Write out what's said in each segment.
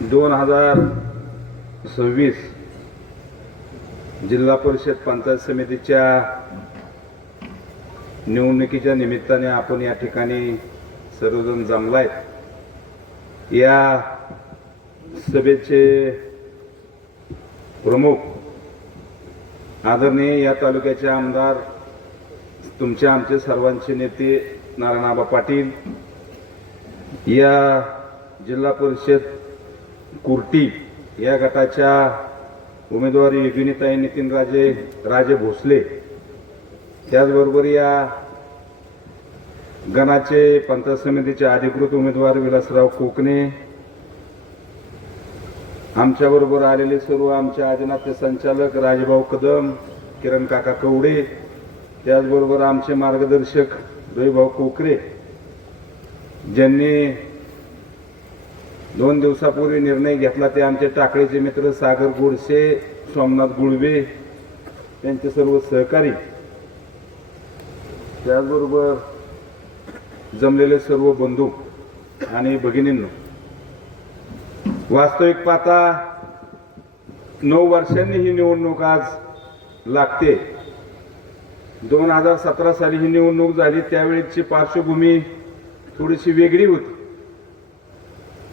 दोन हजार सव्वीस जिल्हा परिषद पंचायत समितीच्या निवडणुकीच्या निमित्ताने आपण या ठिकाणी सर्वजण जमलायत या सभेचे प्रमुख आदरणीय या तालुक्याचे आमदार तुमचे आमचे सर्वांचे नेते नारायणाबा पाटील या जिल्हा परिषद कुर्टी या गटाच्या उमेदवार योगिनीताई नितीन राजे राजे भोसले. त्याचबरोबर या गणाचे पंचायत समितीचे अधिकृत उमेदवार विलासराव कोकणे. आमच्याबरोबर आलेले सर्व आमच्या आदिनाथ्य संचालक राजभाऊ कदम किरण काका कवडे. त्याचबरोबर आमचे मार्गदर्शक रविभाऊ कोकरे. ज्यांनी दोन दिवसापूर्वी निर्णय घेतला ते आमचे टाकळीचे मित्र सागर गोडसे सोमनाथ गुळवे त्यांचे सर्व सहकारी. त्याचबरोबर जमलेले सर्व बंधू आणि भगिनींनो. वास्तविक पाहता नऊ वर्षांनी ही निवडणूक आज लागते. दोन हजार सतरा साली ही निवडणूक झाली त्यावेळेची पार्श्वभूमी थोडीशी वेगळी होती.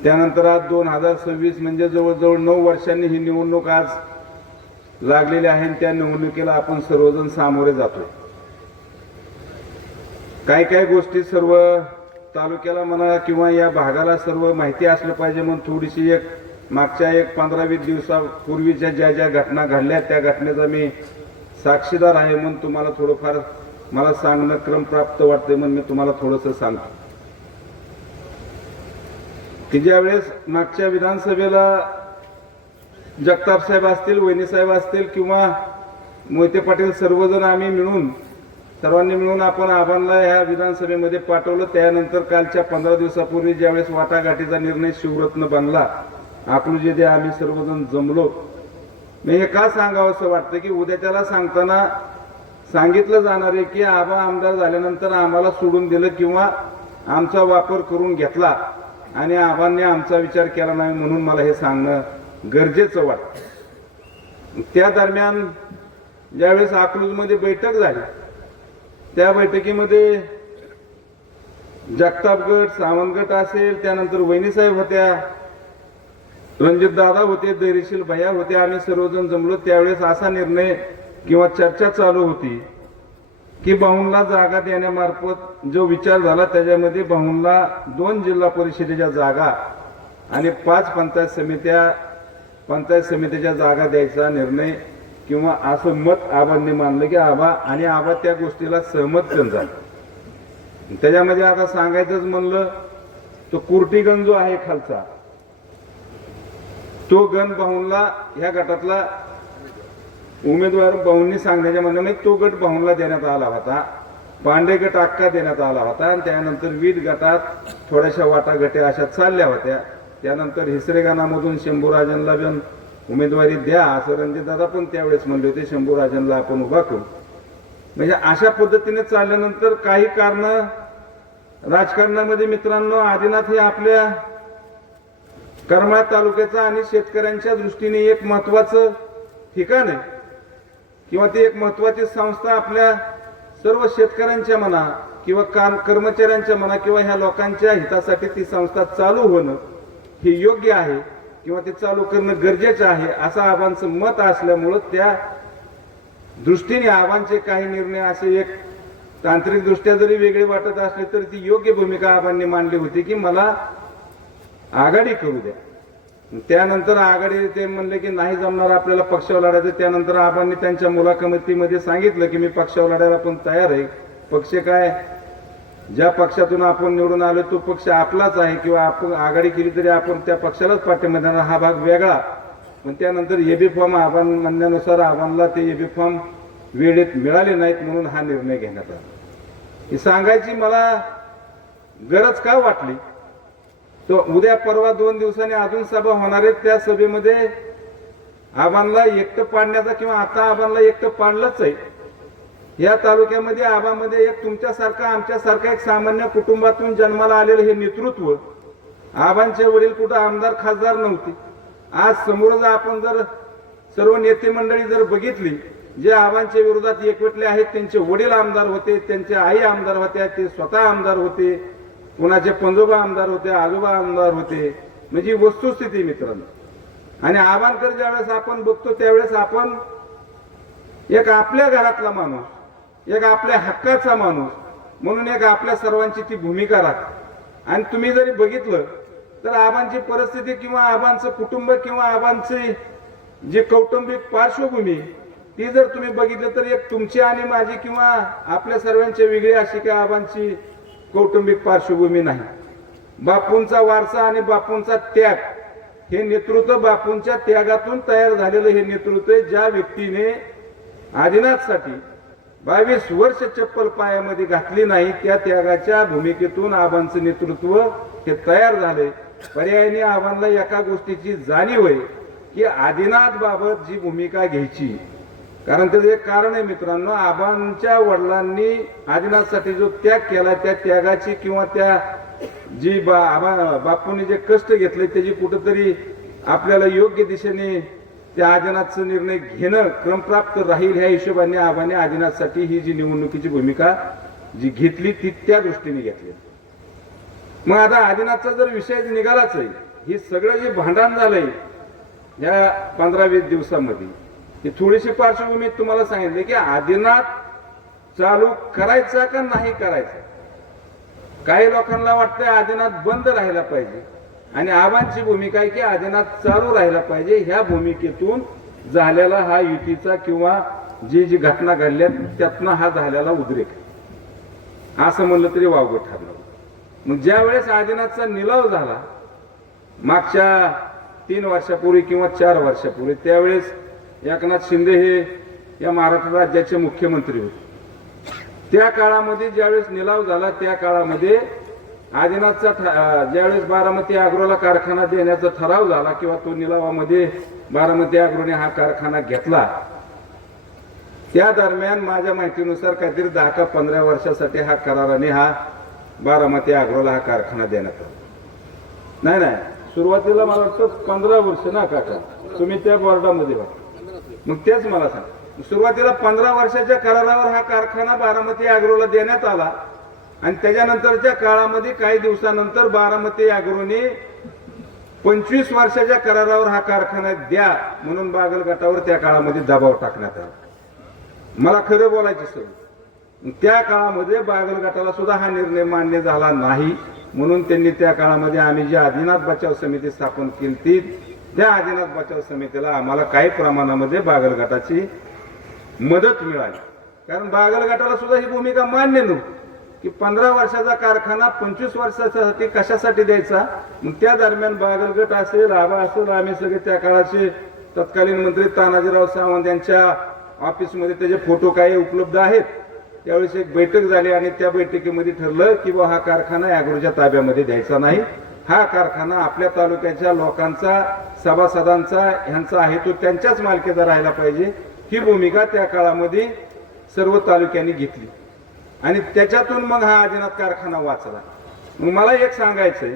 त्यानंतर आज दोन हजार सव्वीस म्हणजे जवळजवळ नऊ वर्षांनी ही निवडणूक आज लागलेली आहे आणि त्या निवडणुकीला आपण सर्वजण सामोरे जातोय. काही काही गोष्टी सर्व तालुक्याला म्हणा किंवा या भागाला सर्व माहिती असलं पाहिजे म्हणून थोडीशी एक मागच्या एक पंधरा वीस दिवसापूर्वीच्या ज्या ज्या घटना घडल्या त्या घटनेचा मी साक्षीदार आहे म्हणून तुम्हाला थोडंफार मला सांगणं क्रम प्राप्त वाटते म्हणून मी तुम्हाला थोडंसं सांगतो. की ज्या वेळेस मागच्या विधानसभेला जगताप साहेब असतील वहिनी साहेब असतील किंवा मोहिते पाटील सर्वजण आम्ही मिळून सर्वांनी मिळून आपण आव्हानला ह्या विधानसभेमध्ये पाठवलं. त्यानंतर कालच्या पंधरा दिवसापूर्वी ज्यावेळेस वाटाघाटीचा निर्णय शिवरत्न बनला अकलूजेथे आम्ही सर्वजण जमलो. मी हे का सांगावं असं वाटतं की उद्या त्याला सांगताना सांगितलं जाणार आहे की आबा आमदार झाल्यानंतर आम्हाला सोडून दिलं किंवा आमचा वापर करून घेतला. आणि आबांनी आमचा विचार केला नाही म्हणून मला हे सांगणं गरजेचं वाटतं. त्या दरम्यान ज्यावेळेस अकलूजमध्ये बैठक झाली त्या बैठकीमध्ये जगतापगट सावंतगट असेल त्यानंतर वहिनीसाहेब होत्या रणजित दादा होते धैर्यशील भैया होते आम्ही सर्वजण जमलो. त्यावेळेस असा निर्णय किंवा चर्चा चालू होती. की बाहुनला जागा देण्यामार्फत जो विचार झाला त्याच्यामध्ये बाहुनला दोन जिल्हा परिषदेच्या जागा आणि पाच पंचायत समित्या पंचायत समितीच्या जागा द्यायचा निर्णय किंवा असं मत आबांनी मानलं की आबा आणि आबा त्या गोष्टीला सहमत पण झाले. त्याच्यामध्ये आता सांगायचंच म्हणलं तो कुर्टीगण जो आहे खालचा तो गण बाहुनला ह्या गटातला उमेदवार भाऊंनी सांगण्याच्या मनाने तो गट भाऊंला देण्यात आला होता. पांडे गट अक्का देण्यात आला होता आणि त्यानंतर वीट गटात थोड्याशा वाटाघटे अशा चालल्या होत्या. त्यानंतर हिसरेगानामधून शंभूराजनला पण उमेदवारी द्या असं रणजितदादा पण त्यावेळेस म्हणले होते शंभूराजनला आपण उभा करू. म्हणजे अशा पद्धतीने चालल्यानंतर काही कारण राजकारणामध्ये मित्रांनो आदिनाथ हे आपल्या करमाळ तालुक्याचा आणि शेतकऱ्यांच्या दृष्टीने एक महत्वाचं ठिकाण आहे. किंवा ती एक महत्वाची संस्था आपल्या सर्व शेतकऱ्यांच्या म्हणा किंवा काम कर्मचाऱ्यांच्या म्हणा किंवा ह्या लोकांच्या हितासाठी ती संस्था चालू होणं हे योग्य आहे किंवा ते चालू करणं गरजेचं आहे असं आबांचं मत असल्यामुळं त्या दृष्टीने आबांचे काही निर्णय असे एक तांत्रिकदृष्ट्या जरी वेगळे वाटत असले तरी ती योग्य भूमिका आबांनी मांडली होती की मला आघाडी करू द्या. त्यानंतर आघाडी ते म्हणले की नाही जमणार आपल्याला पक्षावर लढायचं त्यानंतर आबांनी त्यांच्या मुलाखतीमध्ये सांगितलं की मी पक्षावर लढायला पण तयार आहे. पक्ष काय? ज्या पक्षातून आपण निवडून आलो तो पक्ष आपलाच आहे किंवा आपण आघाडी केली तरी आपण त्या पक्षालाच पाठिंबा देणार. हा भाग वेगळा. पण त्यानंतर एबी फॉर्म आव्हान म्हणण्यानुसार आव्हानला ते एबी फॉर्म वेळेत मिळाले नाहीत म्हणून हा निर्णय घेण्यात आला. ही सांगायची मला गरज का वाटली? तो उद्या परवा दोन दिवसांनी अजून सभा होणार आहे. त्या सभेमध्ये आबांना एकटं पाडण्याचा किंवा आता आबांना एकटं पाडलंच आहे. या तालुक्यामध्ये आबामध्ये एक तुमच्यासारखा आमच्यासारखा एक सामान्य कुटुंबातून जन्माला आलेलं हे नेतृत्व आबांचे वडील कुठं आमदार खासदार नव्हते. आज समोर जर आपण जर सर्व नेते मंडळी जर बघितली जे आबांच्या विरोधात एकवटले आहेत त्यांचे वडील आमदार होते त्यांच्या आई आमदार होत्या ते स्वतः आमदार होते कुणाचे पंजोबा आमदार होते आजोबा आमदार होते. म्हणजे वस्तुस्थिती मित्रांनो. आणि आबांकर ज्यावेळेस आपण बघतो त्यावेळेस आपण एक आपल्या घरातला माणूस एक आपल्या हक्काचा माणूस म्हणून एक आपल्या सर्वांची ती भूमिका राख आणि तुम्ही जरी बघितलं तर आबांची परिस्थिती किंवा आबांचं कुटुंब किंवा आबांची जी कौटुंबिक पार्श्वभूमी ती जर तुम्ही बघितलं तर एक तुमची आणि माझी किंवा आपल्या सर्वांची वेगळी अशी काय आबांची कौटुंबिक पार्श्वभूमी नाही. बापूंचा वारसा आणि बापूंचा त्याग हे नेतृत्व बापूंच्या त्यागातून तयार झालेलं हे नेतृत्व ज्या व्यक्तीने आदिनाथसाठी बावीस वर्ष चप्पल पायामध्ये घातली नाही त्या त्यागाच्या भूमिकेतून आबांचं नेतृत्व हे तयार झाले पर्यायाने आबांना एका गोष्टीची जाणीव आहे की आदिनाथ बाबत जी भूमिका घ्यायची कारण त्याचं एक कारण आहे मित्रांनो आबांच्या वडिलांनी आदिनाथसाठी जो त्याग केला त्या त्यागाची किंवा त्या जी बा आबा बापूंनी जे कष्ट घेतले त्याची कुठंतरी आपल्याला योग्य दिशेने त्या आदिनाथचा निर्णय घेणं क्रमप्राप्त राहील ह्या हिशोबाने आबाने आदिनाथसाठी ही जी निवडणुकीची भूमिका जी घेतली ती त्या दृष्टीने घेतली. मग आता आदिनाथचा जर विषय निघालाच आहे हे सगळं जे भांडण झालंय या पंधरा वीस दिवसामध्ये ही थोडीशी पार्श्वभूमी तुम्हाला सांगितली की आदिनाथ चालू करायचा का नाही करायचा? काही लोकांना वाटतंय आदिनाथ बंद राहायला पाहिजे. आणि आबांची भूमिका आहे की आदिनाथ चालू राहायला पाहिजे. ह्या भूमिकेतून झालेला हा युतीचा किंवा जी जी घटना घडल्या त्यातनं हा झालेला उद्रेक असं म्हणलं तरी वावगं ठरलं. मग ज्या वेळेस आदिनाथचा निलाव झाला मागच्या तीन वर्षापूर्वी किंवा चार वर्षापूर्वी त्यावेळेस एकनाथ शिंदे हे या महाराष्ट्र राज्याचे मुख्यमंत्री होते. त्या काळामध्ये ज्यावेळेस निलाव झाला त्या काळामध्ये आदिनाथचा ठ- ज्यावेळेस बारामती आग्रोला कारखाना देण्याचा ठराव झाला किंवा तो निलावामध्ये बारामती आग्रोने हा कारखाना घेतला त्या दरम्यान माझ्या माहितीनुसार काहीतरी दहा का पंधरा वर्षासाठी हा कराराने हा बारामती आग्रोला हा कारखाना देण्यात आला. नाही नाही. सुरुवातीला मला वाटतं पंधरा वर्ष ना काका. तुम्ही त्या बोर्डामध्ये होता मग तेच मला सांग. सुरुवातीला पंधरा वर्षाच्या करारावर हा कारखाना बारामती अॅग्रोला देण्यात आला आणि त्याच्यानंतरच्या काळामध्ये काही दिवसानंतर बारामती अॅग्रोने पंचवीस वर्षाच्या करारावर हा कारखाना द्या म्हणून बागल गटावर त्या काळामध्ये दबाव टाकण्यात आला. मला खरं बोलायची सर त्या काळामध्ये बागल गटाला सुद्धा हा निर्णय मान्य झाला नाही म्हणून त्यांनी त्या काळामध्ये आम्ही जी आदिनाथ बचाव समिती स्थापन केली ती त्या आदिनाथ बचाव समितीला आम्हाला काही प्रमाणामध्ये बागलघाटाची मदत मिळाली. कारण बागल सुद्धा ही भूमिका मान्य नव्हती. की पंधरा वर्षाचा कारखाना पंचवीस वर्षासाठी कशासाठी द्यायचा? त्या दरम्यान बागलगट असेल आबा असेल आम्ही सगळे त्या काळाचे तत्कालीन मंत्री तानाजीराव सावंत यांच्या ऑफिसमध्ये त्याचे फोटो काही उपलब्ध आहेत. त्यावेळेस एक बैठक झाली आणि त्या बैठकीमध्ये ठरलं की बा हा कारखाना ॲग्रोच्या ताब्यामध्ये द्यायचा नाही. हा कारखाना आपल्या तालुक्याच्या लोकांचा सभासदांचा ह्यांचा आहे तो त्यांच्याच मालकीचा राहायला पाहिजे. ही भूमिका त्या काळामध्ये सर्व तालुक्यांनी घेतली. आणि त्याच्यातून मग हा आदिनाथ कारखाना वाचला. मग मला एक सांगायचंय.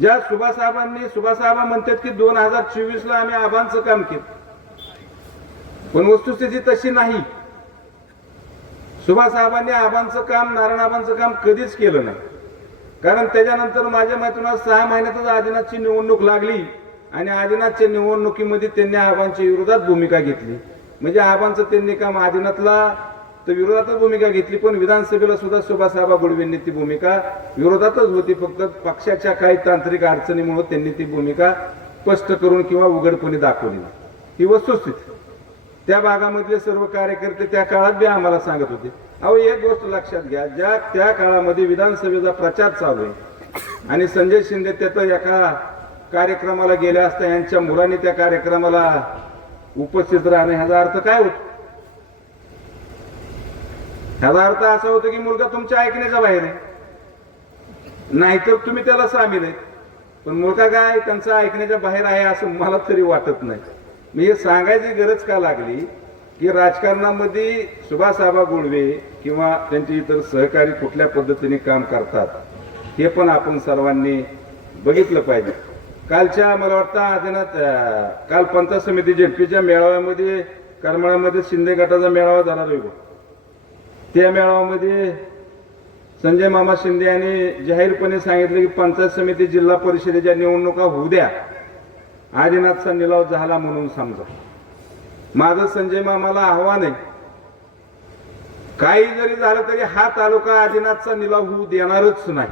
ज्या सुभासाहेबांनी सुभासाहेबा म्हणतात की दोन हजार चोवीस ला आम्ही आबांचं काम केलं. पण वस्तुस्थिती तशी नाही. सुभासाहेबांनी आबांचं काम नारायणाबांचं काम कधीच केलं नाही. कारण त्याच्यानंतर माझ्या मैत्रिणा सहा महिन्यातच आदिनाथची निवडणूक लागली आणि आदिनाथच्या निवडणुकीमध्ये त्यांनी आबांच्या विरोधात भूमिका घेतली. म्हणजे आबांचं त्यांनी काम आदिनाथला तर विरोधातच भूमिका घेतली पण विधानसभेला सुद्धा सुभासाहेबा गुडवेंनी ती भूमिका विरोधातच होती. फक्त पक्षाच्या काही तांत्रिक अडचणीमुळे त्यांनी ती भूमिका स्पष्ट करून किंवा उघडपणे दाखवली ही वस्तुस्थिती. त्या भागामधले सर्व कार्यकर्ते त्या काळात बी आम्हाला सांगत होते. अहो एक गोष्ट लक्षात घ्या ज्या त्या काळामध्ये विधानसभेचा प्रचार चालू आहे आणि संजय शिंदे त्याचं एका कार्यक्रमाला गेले असता यांच्या मुलांनी त्या कार्यक्रमाला उपस्थित राहणे ह्याचा अर्थ काय होतो? ह्याचा अर्थ असा होतो की मुलगा तुमच्या ऐकण्याच्या बाहेर आहे. नाहीतर तुम्ही त्याला सामील आहे. पण मुलगा काय त्यांचा ऐकण्याच्या बाहेर आहे असं मला तरी वाटत नाही. मी हे सांगायची गरज का लागली? की राजकारणामध्ये सुभाषसाहेबा गोडवे किंवा त्यांचे इतर सहकारी कुठल्या पद्धतीने काम करतात हे पण आपण सर्वांनी बघितलं पाहिजे. कालच्या मला वाटतं आदिनाथ काल पंचायत समिती जेपीच्या मेळाव्यामध्ये करमाळ्यामध्ये शिंदे गटाचा मेळावा झाला रविवार त्या मेळाव्यामध्ये संजय मामा शिंदे यांनी जाहीरपणे सांगितलं की पंचायत समिती जिल्हा परिषदेच्या निवडणुका होऊ द्या. आदिनाथचा निलाव झाला म्हणून समजा. माझं संजय मामाला आव्हान आहे. काही जरी झालं तरी हा तालुका आदिनाथचा निलाव होऊ देणारच नाही.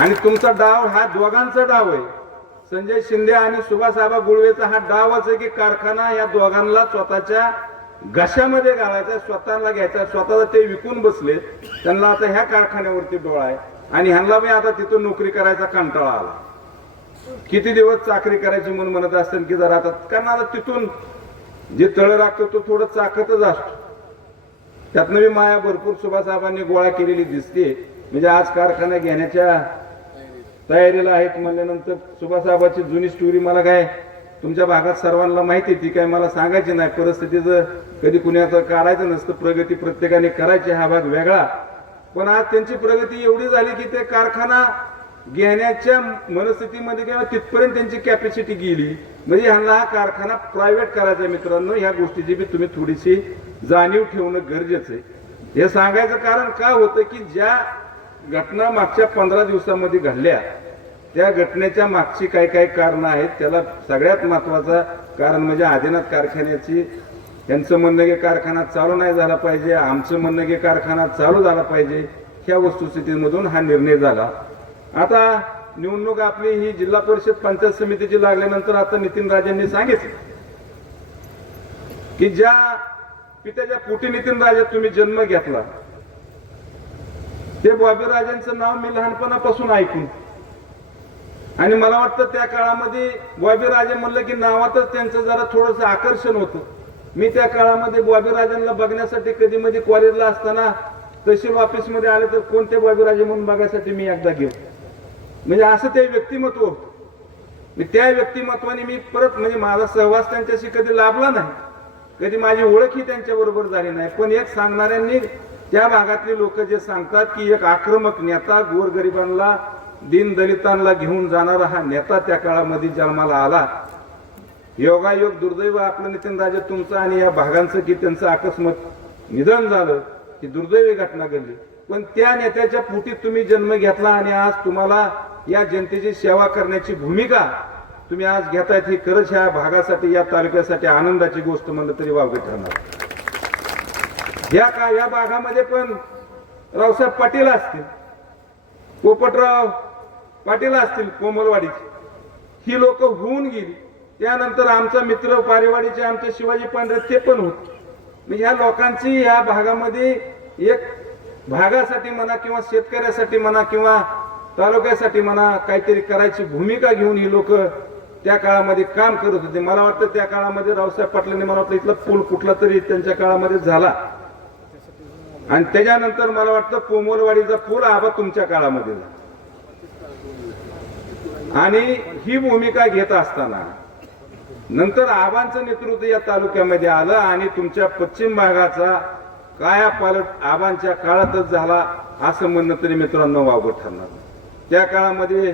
आणि तुमचा डाव हा दोघांचा डाव आहे. संजय शिंदे आणि सुभाषसाहेबा गुळवेचा हा डावच आहे की कारखाना या दोघांना स्वतःच्या घशामध्ये घालायचा स्वतःला घ्यायचा स्वतःला ते विकून बसले. त्यांना आता ह्या कारखान्यावरती डोळा आहे. आणि ह्यांना बी आता तिथून नोकरी करायचा कंटाळा आला. किती दिवस चाकरी करायची म्हणून म्हणत असतील की जरा आता कारण आता तिथून जे तळ राखतो तो थोडं चाकतच असतो. त्यातनं मी माया भरपूर सुभासाहेबांनी गोळा केलेली दिसते. म्हणजे आज कारखाना घेण्याच्या तयारीला आहेत म्हणल्यानंतर सुभासाहेबाची जुनी स्टोरी मला काय तुमच्या भागात सर्वांना माहिती ती काय मला सांगायची नाही. परिस्थितीचं कधी कुणाचं काढायचं नसतं प्रगती प्रत्येकाने करायची हा भाग वेगळा. पण आज त्यांची प्रगती एवढी झाली की ते कारखाना घेण्याच्या मनस्थितीमध्ये किंवा तिथपर्यंत त्यांची कॅपॅसिटी गेली म्हणजे ह्यांना हा कारखाना प्रायव्हेट करायचा आहे मित्रांनो ह्या गोष्टीची बी तुम्ही थोडीशी जाणीव ठेवणं गरजेचं आहे. हे सांगायचं कारण का होतं की ज्या घटना मागच्या पंधरा दिवसामध्ये घडल्या त्या घटनेच्या मागची काय काय कारणं आहेत. त्याला सगळ्यात महत्वाचं कारण म्हणजे आदिनाथ कारखान्याची यांचं म्हणणं की कारखाना चालू नाही झाला पाहिजे आमचं म्हणणं की कारखाना चालू झाला पाहिजे ह्या वस्तुस्थितीमधून हा निर्णय झाला. आता निवडणूक आपली ही जिल्हा परिषद पंचायत समितीची लागल्यानंतर आता नितीन राजेंनी सांगितलं की ज्या पित्याच्या पोटी नितीन राजे तुम्ही जन्म घेतला ते बॉबी राजांचं नाव मी लहानपणापासून ऐकून. आणि मला वाटतं त्या काळामध्ये बॉबी राजे म्हणलं की नावातच त्यांचं जरा थोडस आकर्षण होतं. मी त्या काळामध्ये बॉबी राजांना बघण्यासाठी कधी मध्ये कॉलेजला असताना तहसील ऑफिसमध्ये आले तर कोणते बॉबी राजे म्हणून बघायसाठी मी एकदा गेलो. म्हणजे असं ते व्यक्तिमत्व. होतं मी त्या व्यक्तिमत्वाने मी परत म्हणजे माझा सहवास त्यांच्याशी कधी लाभला नाही. कधी माझी ओळखही त्यांच्या बरोबर झाली नाही. पण एक सांगणाऱ्यांनी त्या भागातले लोक जे सांगतात की एक आक्रमक नेता गोरगरिबांना दीन दलितांना घेऊन जाणारा हा नेता त्या काळामध्ये जन्माला आला. योगायोग दुर्दैव आपलं नितीन राजे तुमचं आणि या भागांचं की त्यांचं अकस्मात निधन झालं ही दुर्दैवी घटना घडली. पण त्या नेत्याच्या पोटीत तुम्ही जन्म घेतला आणि आज तुम्हाला या जनतेची सेवा करण्याची भूमिका तुम्ही आज घेतायत ही खरंच ह्या भागासाठी या तालुक्यासाठी आनंदाची गोष्ट म्हणलं तरी वावगे ठरणार. या का या भागामध्ये पण रावसाहेब पाटील असतील पोपटराव पाटील असतील कोमलवाडीचे. ही लोक होऊन गेली. त्यानंतर आमचा मित्र पारेवाडीचे आमचे शिवाजी पांढरे ते पण होते. ह्या लोकांची या भागामध्ये एक भागासाठी म्हणा किंवा शेतकऱ्यासाठी म्हणा किंवा तालुक्यासाठी म्हणा काहीतरी करायची भूमिका घेऊन ही लोक त्या काळामध्ये काम करत होते. मला वाटतं त्या काळामध्ये रावसाहेब पाटलांनी मला वाटतं इथला पूल कुठला तरी त्यांच्या काळामध्ये झाला. आणि त्याच्यानंतर मला वाटतं पोमोलवाडीचा पूल आबा तुमच्या काळामध्ये झाला. आणि ही भूमिका घेत असताना नंतर आबांचं नेतृत्व या तालुक्यामध्ये आलं आणि तुमच्या पश्चिम भागाचा काया पालट आबांच्या काळातच झाला असं म्हणणं तरी मित्रांनो वावगं ठरणार नाही. त्या काळामध्ये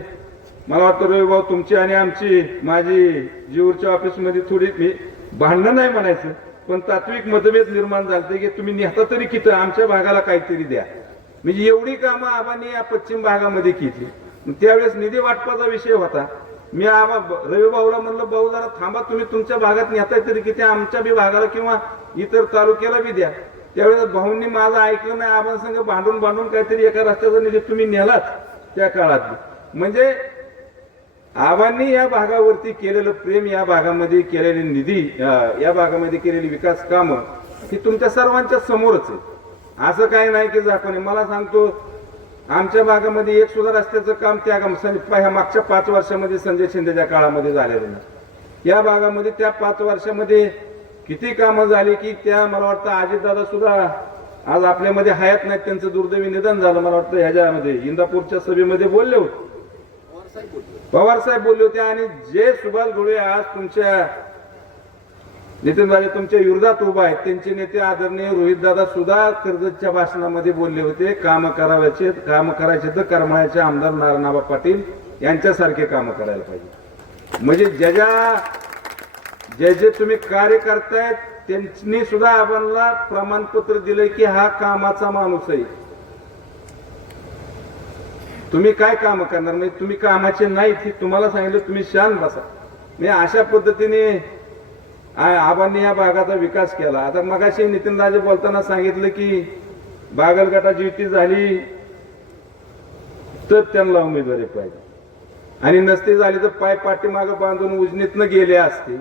मला वाटतं रविभाऊ तुमची आणि आमची माझी जीवरच्या ऑफिसमध्ये थोडी मी भांडणं नाही म्हणायचं पण तात्विक मतभेद निर्माण झालते की तुम्ही नेता तरी किती आमच्या भागाला काहीतरी द्या. म्हणजे एवढी कामं आबांनी या पश्चिम भागामध्ये केली. त्यावेळेस निधी वाटपाचा विषय होता. मी आबा रविभाऊला म्हणलं भाऊ जरा थांबा तुम्ही तुमच्या भागात नेताय तरी किती आमच्या बी भागाला किंवा इतर तालुक्याला बी द्या. त्यावेळेस भाऊंनी माझं ऐकलं नाही आबांसंग भांडून भांडून काहीतरी एका रस्त्याचा निधी तुम्ही नेलात. त्या काळात. म्हणजे आबांनी या भागावरती केलेलं प्रेम या भागामध्ये केलेले निधी या भागामध्ये केलेली विकास कामं ही तुमच्या सर्वांच्या समोरच आहे असं काही नाही की झाकणे मला सांगतो आमच्या भागामध्ये एक सुद्धा रस्त्याचं काम त्या सं- ह्या मागच्या पाच वर्षामध्ये संजय शिंदेच्या काळामध्ये झालेलं नाही. या भागामध्ये त्या पाच वर्षामध्ये किती कामं झाली की त्या मला वाटतं अजितदादा सुद्धा आज आपल्यामध्ये हयात नाहीत त्यांचं दुर्दैवी निधन झालं. मला वाटतं ह्याच्यामध्ये इंदापूरच्या सभेमध्ये बोलले होते. पवार साहेब बोलले होते आणि जे सुभाष घोळे आज तुमच्या नितीनदादा तुमच्या विरोधात उभा आहेत त्यांचे नेते आदरणीय रोहितदादा सुद्धा कर्जतच्या भाषणामध्ये बोलले होते काम करावायचे काम करायचे तर करमाळ्याचे आमदार नारायणबा पाटील यांच्यासारखे काम करायला पाहिजे. म्हणजे ज्या ज्या जे जे तुम्ही कार्य करतायत त्यांनी सुद्धा आपणला प्रमाणपत्र दिलंय की हा कामाचा माणूस आहे. तुम्ही काय काम करणार? म्हणजे तुम्ही कामाचे नाहीत हे तुम्हाला सांगितलं तुम्ही शांत बसा. मी अशा पद्धतीने आबांनी या भागाचा विकास केला. आता मगाशी नितीन राजे बोलताना सांगितलं की बागल गटाची युती झाली तर त्यांना उमेदवारी पाहिजे. आणि नसती झाली तर पाय पाठीमागं बांधून उजनीतनं गेले असते.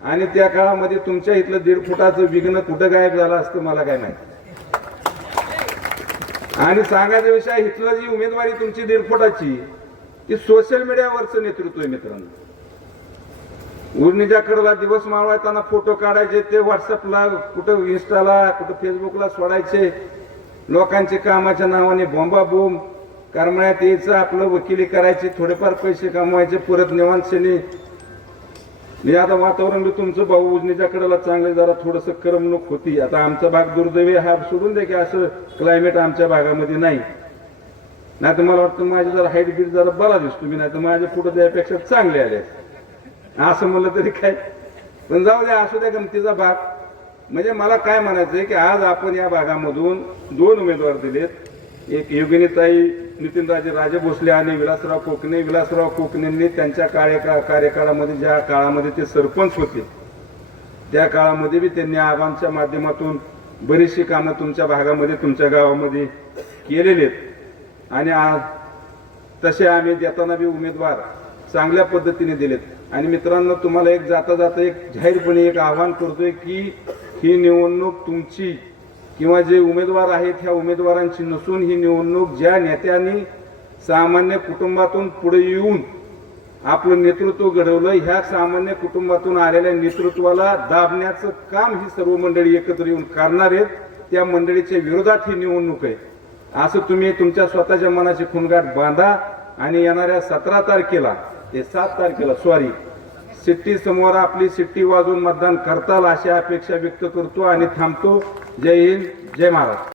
आणि त्या काळामध्ये तुमच्या इथलं दीड फुटाचं विघ्न कुठं गायब झालं असतं मला काय माहिती? आणि सांगायचा विषय इथलं जी उमेदवारी तुमची दीड फुटाची ती सोशल मीडियावरचं नेतृत्व आहे मित्रांनो. उर्णीच्या कडला दिवस मावळताना फोटो काढायचे ते व्हॉट्सअपला कुठं इन्स्टाला कुठं फेसबुकला सोडायचे. लोकांचे कामाच्या नावाने बोंबा बोंब करमण्यात यायचं आपलं वकिली करायची थोडेफार पैसे कमवायचे परत निवांतशनी म्हणजे आता वातावरण बी तुमचं भाऊ उजनीच्या कडेला चांगलं जरा थोडस करमणूक होती. आता आमचा भाग दुर्दैवी हा सोडून दे की असं क्लायमेट आमच्या भागामध्ये नाही. नाही तर मला वाटतं माझी जरा हाईट बीट जरा बरा दिसतो मी नाही तर माझ्या पुढे त्यापेक्षा चांगले आले. असं म्हणलं तरी काय? पण जाऊ द्या असू द्या गमतीचा भाग. म्हणजे मला काय म्हणायचंय की आज आपण या भागामधून दोन उमेदवार दिलेत. एक योगिनीताई नितीनराजे राजे भोसले आणि विलासराव कोकणे विलासराव कोकणेंनी त्यांच्या कार्यका कार्यकाळामध्ये ज्या काळामध्ये ते सरपंच होते त्या काळामध्ये बी त्यांनी आवामच्या माध्यमातून बरीचशी कामं तुमच्या भागामध्ये तुमच्या गावामध्ये केलेली आहेत. आणि आज तसे आम्ही देताना बी उमेदवार चांगल्या पद्धतीने दिलेत. आणि मित्रांनो तुम्हाला एक जाता जाता एक जाहीरपणे एक आव्हान करतोय की ही निवडणूक तुमची किंवा जे उमेदवार आहेत ह्या उमेदवारांची नसून ही निवडणूक ज्या नेत्यांनी सामान्य कुटुंबातून पुढे येऊन आपलं नेतृत्व घडवलं ह्या सामान्य कुटुंबातून आलेल्या नेतृत्वाला दाबण्याचं काम ही सर्व मंडळी एकत्र येऊन करणार आहेत. त्या मंडळीच्या विरोधात ही निवडणूक आहे. असं तुम्ही तुमच्या स्वतःच्या मनाची खुणगाट बांधा आणि येणाऱ्या सतरा तारखेला ते सात तारखेला सॉरी सिट्टी समोर आपली सिट्टी वाजवून मतदान करताल अशी अपेक्षा व्यक्त करतो आणि थांबतो. जय हिंद जय महाराष्ट्र.